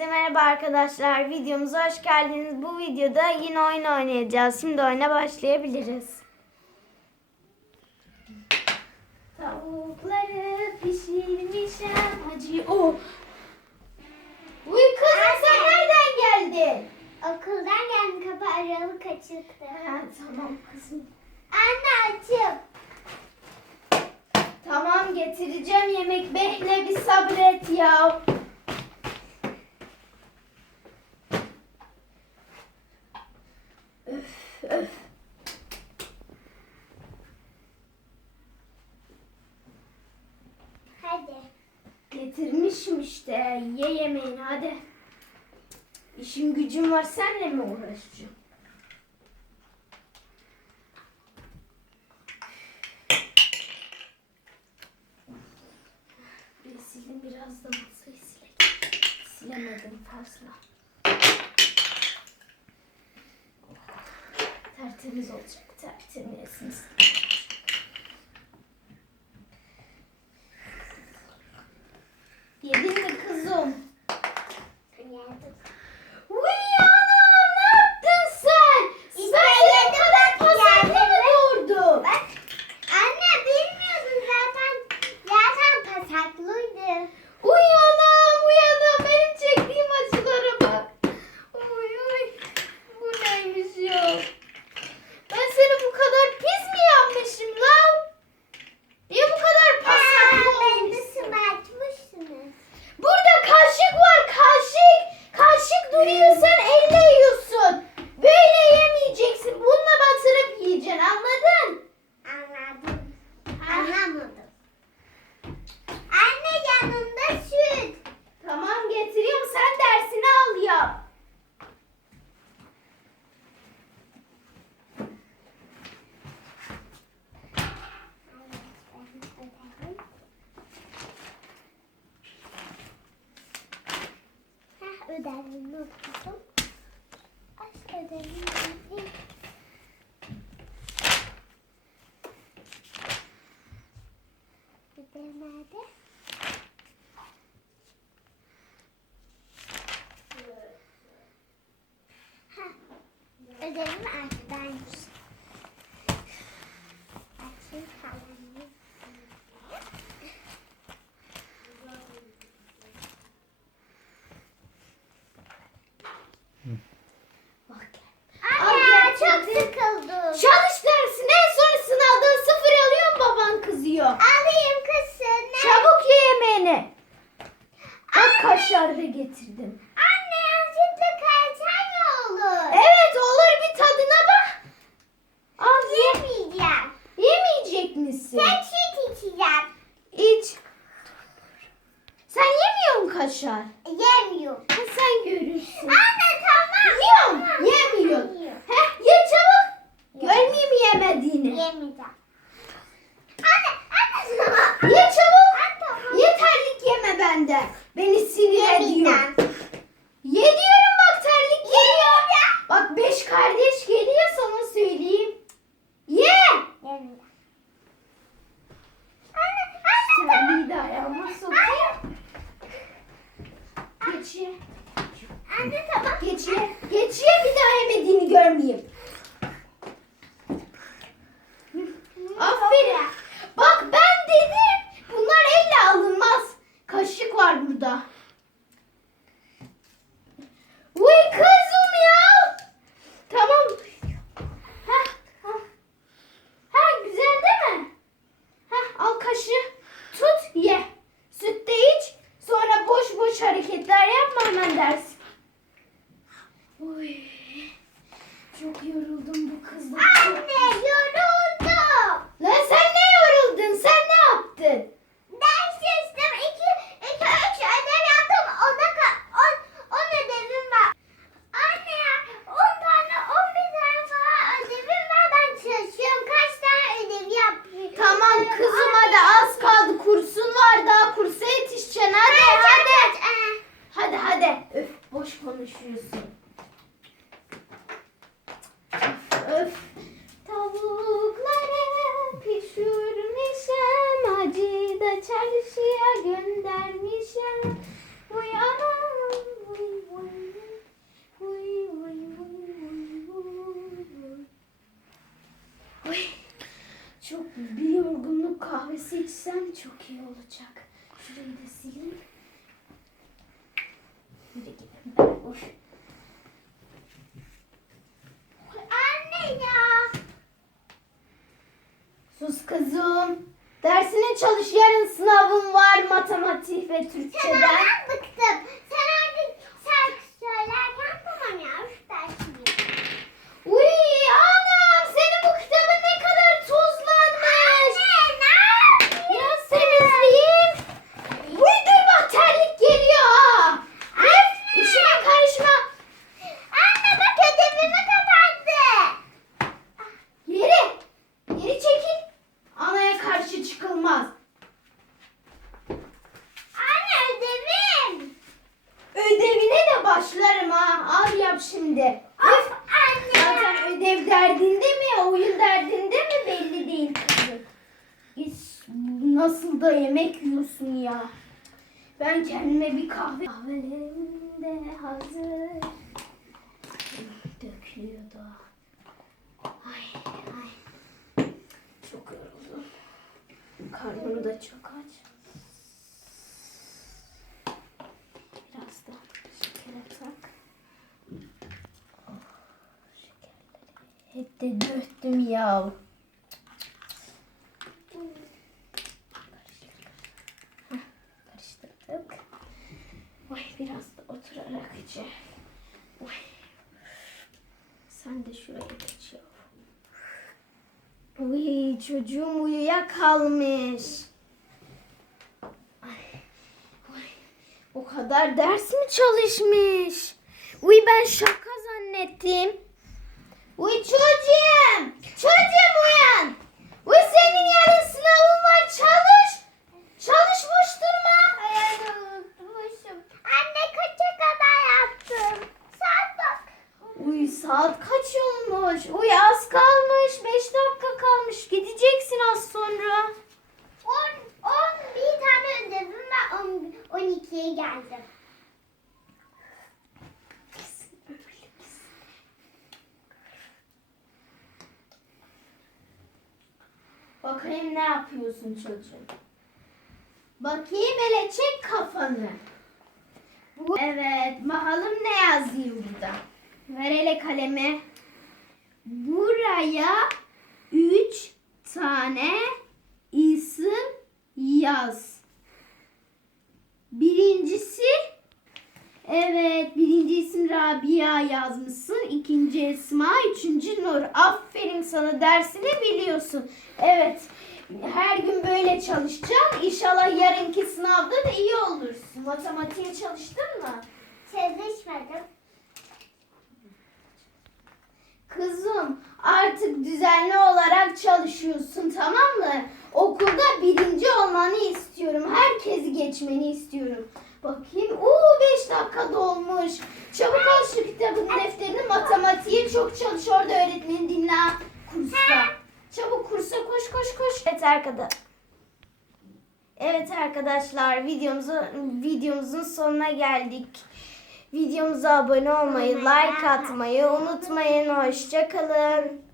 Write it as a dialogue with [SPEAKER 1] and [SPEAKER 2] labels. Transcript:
[SPEAKER 1] Hepinize merhaba arkadaşlar. Videomuza hoş geldiniz. Bu videoda yine oyun oynayacağız. Şimdi oyuna başlayabiliriz. Tavukları pişirmişem acı. Oh. Uy kızım sen nereden geldin?
[SPEAKER 2] Okuldan geldim kapı aralık açıktı.
[SPEAKER 1] Ha, tamam kızım.
[SPEAKER 2] Anne açım.
[SPEAKER 1] Tamam getireceğim yemek. Bekle bir sabret ya.
[SPEAKER 2] Hadi.
[SPEAKER 1] Getirmişim işte. Ye yemeğini hadi. İşim gücüm var senle mi uğraşacağım? Silin biraz da masayı sileyim. Silemedim fazla. Tertemiz olacak. Tertemiz. Yedin mi kızım?
[SPEAKER 2] Geldim.
[SPEAKER 1] Uy anam ne yaptın sen?
[SPEAKER 2] İşte
[SPEAKER 1] ben senin
[SPEAKER 2] yedim,
[SPEAKER 1] kadar
[SPEAKER 2] bak,
[SPEAKER 1] pasaklı
[SPEAKER 2] geldim.
[SPEAKER 1] mı doğurdum?
[SPEAKER 2] Bak. Anne bilmiyordun zaten. Zaten pasaklıydı.
[SPEAKER 1] Uy anam uy anam benim çektiğim acılara bak. Uy uy bu neymiş ya? Ben seni bu kadar pis mi yapmışım lan? Niye bu kadar pasaklı
[SPEAKER 2] Beni
[SPEAKER 1] olmuşsun?
[SPEAKER 2] sımartmışsınız.
[SPEAKER 1] Burada kaşık var kaşık. Kaşık duruyor sen elle yiyorsun. Böyle yemeyeceksin. Bununla batırıp yiyeceksin anladın?
[SPEAKER 2] Anladım. Anlamadım. Anne yanında süt.
[SPEAKER 1] Tamam getiriyorum sen dersini al ya.
[SPEAKER 2] Heh, ödevimi okudum. Aşk ödevimi Ödev nerede? Heh, ödevim aşağıdaymış. Açayım Anne çok sıkıldım.
[SPEAKER 1] Çalış dersine en son sınavdan sıfır alıyorsun baban kızıyor.
[SPEAKER 2] Alayım kızım.
[SPEAKER 1] Çabuk ye yemeğini. Bak kaşar da getirdim.
[SPEAKER 2] Anne yanlışlıkla kaysan ne olur?
[SPEAKER 1] Evet olur bir tadına bak. Al ye.
[SPEAKER 2] Yemeyeceğim.
[SPEAKER 1] Yemeyecek misin?
[SPEAKER 2] Tek süt içeceğim.
[SPEAKER 1] İç. Sen yemiyor musun kaşar?
[SPEAKER 2] Yemiyorum.
[SPEAKER 1] Ha, sen görürsün.
[SPEAKER 2] Anne tamam.
[SPEAKER 1] Yiyorum.
[SPEAKER 2] Tamam.
[SPEAKER 1] Yemiyor.
[SPEAKER 2] Yiyorum.
[SPEAKER 1] Heh, ye çabuk. Görmeyeyim yemediğini.
[SPEAKER 2] Yemeyeceğim. Anne, anne.
[SPEAKER 1] Ye çabuk.
[SPEAKER 2] Anne
[SPEAKER 1] yeme benden. Beni sinir ediyor.
[SPEAKER 2] Yemeyeceğim.
[SPEAKER 1] Ye diyorum bak terlik geliyor. Bak beş kardeş geliyor sana söyleyeyim. Ye.
[SPEAKER 2] Yemeyeceğim. Anne, anne tamam.
[SPEAKER 1] Terliği de ayağıma sokayım. Geç ye.
[SPEAKER 2] Anne tamam.
[SPEAKER 1] Geç ye. Geç ye bir daha yemediğini görmeyeyim. Aferin. Bak ben dedim. Bunlar elle alınmaz. Kaşık var burada. Uy kızım ya. Tamam. Heh, heh. Ha güzel değil mi? Heh, al
[SPEAKER 2] yapıyorsun? Öf. Tavukları pişirmişim, acı da
[SPEAKER 1] çarşıya göndermişim. Vay anam, vay vay. Vay vay vay vay. Çok bir yorgunluk kahvesi içsem çok iyi olacak. Şurayı da silin. Kızım. Dersine çalış. Yarın sınavın var matematik ve Türkçeden
[SPEAKER 2] bıktım. Sen artık şarkı söylerken tamam ya. Üç dersini.
[SPEAKER 1] Uy anam senin bu kitabın ne kadar tozlanmış.
[SPEAKER 2] Anne
[SPEAKER 1] Ya temizleyeyim. Uy dur bak terlik geliyor ha. Öf işime karışma.
[SPEAKER 2] Anne bak ödevimi kapattı.
[SPEAKER 1] Yeri. Yeri çekil. Anaya karşı çıkılmaz.
[SPEAKER 2] Anne ödevim.
[SPEAKER 1] Ödevine de başlarım ha. Al yap şimdi.
[SPEAKER 2] Of anne.
[SPEAKER 1] Zaten ödev derdinde mi, oyun derdinde mi belli değil kızım. Nasıl da yemek yiyorsun ya. Ben kendime bir kahve... Kahvelerim hazır. Dökülüyor da. Ay ay. Çok yoruldum. Karnım da çok aç. Biraz da şeker atak. De döktüm ya. Karıştırdık. Vay biraz da oturarak içe. Vay. Sen de şuraya geç ya. Uy çocuğum uyuyakalmış. Ay, vay. O kadar ders mi çalışmış? Uy ben şaka zannettim. Uy çocuğum! Çocuğum uyan! Uy senin yarın sınavın var çalış! Çalış boş durma!
[SPEAKER 2] Ay, unutmuşum. Anne kaça kadar yaptım? Saat bak.
[SPEAKER 1] Uy saat kaç olmuş? Uy az kalmış. 5 dakika kalmış. Gideceksin az sonra.
[SPEAKER 2] 10, 10 bir tane ödevim var. 10, 12'ye geldim.
[SPEAKER 1] Bakayım ne yapıyorsun çocuğum. Bakayım hele çek kafanı. Bu, evet bakalım ne yazıyor burada. Ver hele kalemi. Buraya üç tane isim yaz. Birincisi Evet, birinci isim Rabia yazmışsın. ikinci Esma, üçüncü Nur. Aferin sana dersini biliyorsun. Evet, her gün böyle çalışacaksın. İnşallah yarınki sınavda da iyi olursun. Matematiğe çalıştın mı?
[SPEAKER 2] Çalışmadım.
[SPEAKER 1] Kızım artık düzenli olarak çalışıyorsun tamam mı? Okulda birinci olmanı istiyorum. Herkesi geçmeni istiyorum. Bakayım. Oo 5 dakika dolmuş. Çabuk al şu kitabın defterini matematiğe çok çalış. Orada öğretmeni dinle kursa. Çabuk kursa koş koş koş. Evet arkadaş. Evet arkadaşlar videomuzu videomuzun sonuna geldik. Videomuza abone olmayı, like atmayı unutmayın. Hoşçakalın.